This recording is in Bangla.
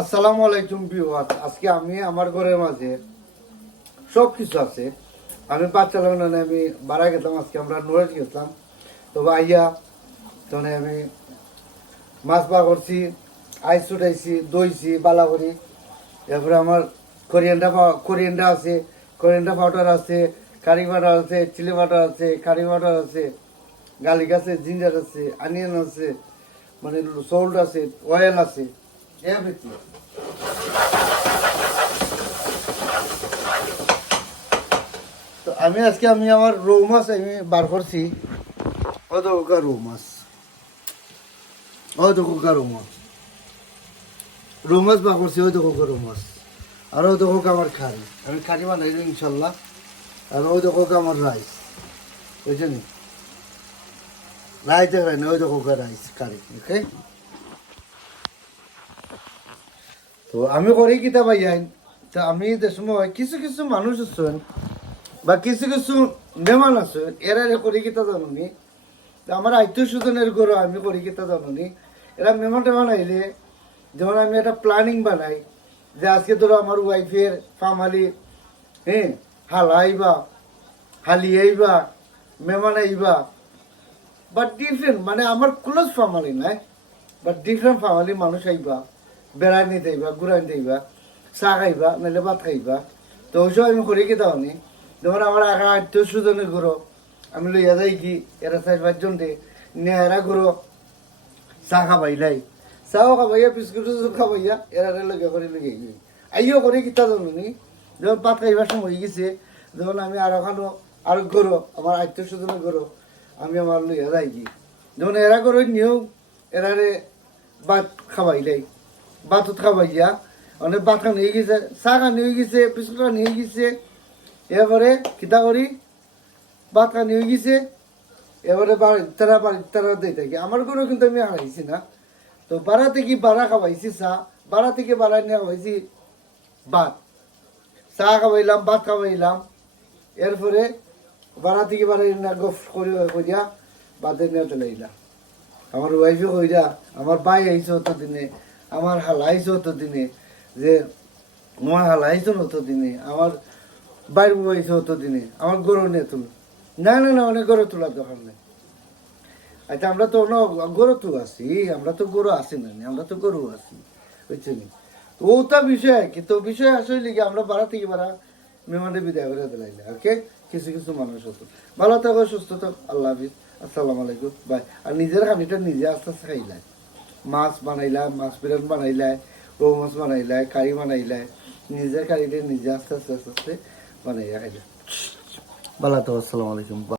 আসসালামু আলাইকুম ভিউয়ার্স। আজকে আমি আমার ঘরের মাঝে সব কিছু আছে। আমি বাচ্চা লাগানো আমি বাড়া গেতাম, আজকে আমরা নড়ে গেছিলাম। তো আইয়া তখন আমি মাছ পা করছি, আইস ছুটাইছি, দইছি বালা করি। এরপরে আমার কোরিয়ান্ডা আছে, কোরিয়ান্ডা পাউডার আছে, কারি পাউডার আছে, চিলি পাউডার আছে, কারি পাউডার আছে, গার্লিক আছে, জিঞ্জার আছে, অনিয়ন আছে, মানে সল্ট আছে, অয়েল আছে, এভরিথিং। তো আমি আমার রৌ মাছ আমি বার করছি। অত রৌ মাছ, রৌ মাছ বার করছি, রৌ মাছ। আর ওই দেখো আমার খারি, আমি খারি বানাই ইনশাল্লাহ। আর ওই দেখো আমার রাইস, বুঝছেন? রাইস দেখাই না, ওই দেখো রাইস কারি। ওকে, তো আমি করি কিতা ভাইয়াই। তো আমি যে সময় কিছু কিছু মানুষ আছেন বা কিছু কিছু মেহমান আছেন, এরা করি কিতা জানুনি। আমার আত্মীয় স্বজনের গরু আমি করি কিতা জানুনি। এরা মেহমান টেমান আইলে যেমন আমি একটা প্ল্যানিং বানাই যে আজকে ধরো আমার ওয়াইফের ফার্মালি, হ্যাঁ, হাল আইবা, হালি আইবা, মেহমান আইবা, বাট ডিফারেন্ট, মানে আমার ক্লোজ ফ্যামিলি নাই, বাট ডিফারেন্ট ফ্যামিলি মানুষ আইবা, বেড়াই নিতে আইবা, ঘুরাই নিতে আইবা, চা খাইবা, নাহলে ভাত খাইবা। তো ওইসব আমি করি কি তাহলে যেমন আমার আগা আত্মীয় স্বজনের ঘুরো আমি লইয়া যাই কি, এরা 4-5 জন নিয়ে এরা ঘুরো চা খাবাইলাই, চাও খাবাইয়া, বিস্কুট খাবাইয়া, এরা লগে করে লগে আইও করে কিতা জানি। যখন ভাত খাইবার সময় হয়ে গেছে, যখন আমি আরো ঘুরো আমার আত্মীয় স্বজনের ঘুরো আমি আমার লইয়া যাই কি, যেমন এরা করে নিয়েও এরারে ভাত খাবাইলাই, ভাতত খাবাইয়া অনেক ভাত খান হয়ে গেছে, চা খান হয়ে গেছে, বিস্কুট খান হয়ে গেছে। এরপরে কিতা করি, ভাত খান হয়ে গেছে, এবারে তারা দিয়ে থাকি। আমার ঘরেও কিন্তু আমি হারাইছি না। তো বাড়া থেকে বাড়া খাওয়াইছি চা, বাড়া থেকে বাড়া নিয়ে খাওয়াইছি ভাত, চা খাওয়াইলাম, ভাত খাওয়াইলাম। এরপরে বাড়া থেকে বাড়া গফ করিয়া বাদে নিয়ে চলে এলাম। আমার ওয়াইফে কইরা, আমার ভাই আইসো অত দিনে, আমার হাল আইসো অত দিনে, যে আমার হাল আইসো অত দিনে, আমার বাইর আইসো অত দিনে, আমার গরু নিয়ে তুলো। না না না, অনেক গরু তোলার দরকার নেই। আচ্ছা, আমরা তো গরু তো আছি, আমরা তো গরু আছি না, আমরা তো গরু আছি, বুঝছেন? ওটা বিষয় কি, তো বিষয় আসলে কি আমরা বাড়া থেকে বাড়া মেহমানের বিদায় করে দিলাইলে। ওকে, কিছু কিছু মানুষ হতো। ভালো থাকো, সুস্থ থাকো, আল্লাহ হাফিজ, আসসালামু আলাইকুম, বাই। আর নিজের খানিটা নিজে আস্তে আস্তে খাইলাই, মাছ বানাইলাম, মাছ বিরান বানাইলাই, রৌ মাছ বানাইলাই, কারি বানাইলাই, নিজের কারিটা নিজে আস্তে আস্তে আস্তে আস্তে বানাইয়া খাইলাই। ভালো থাকো, আসসালামু আলাইকুম।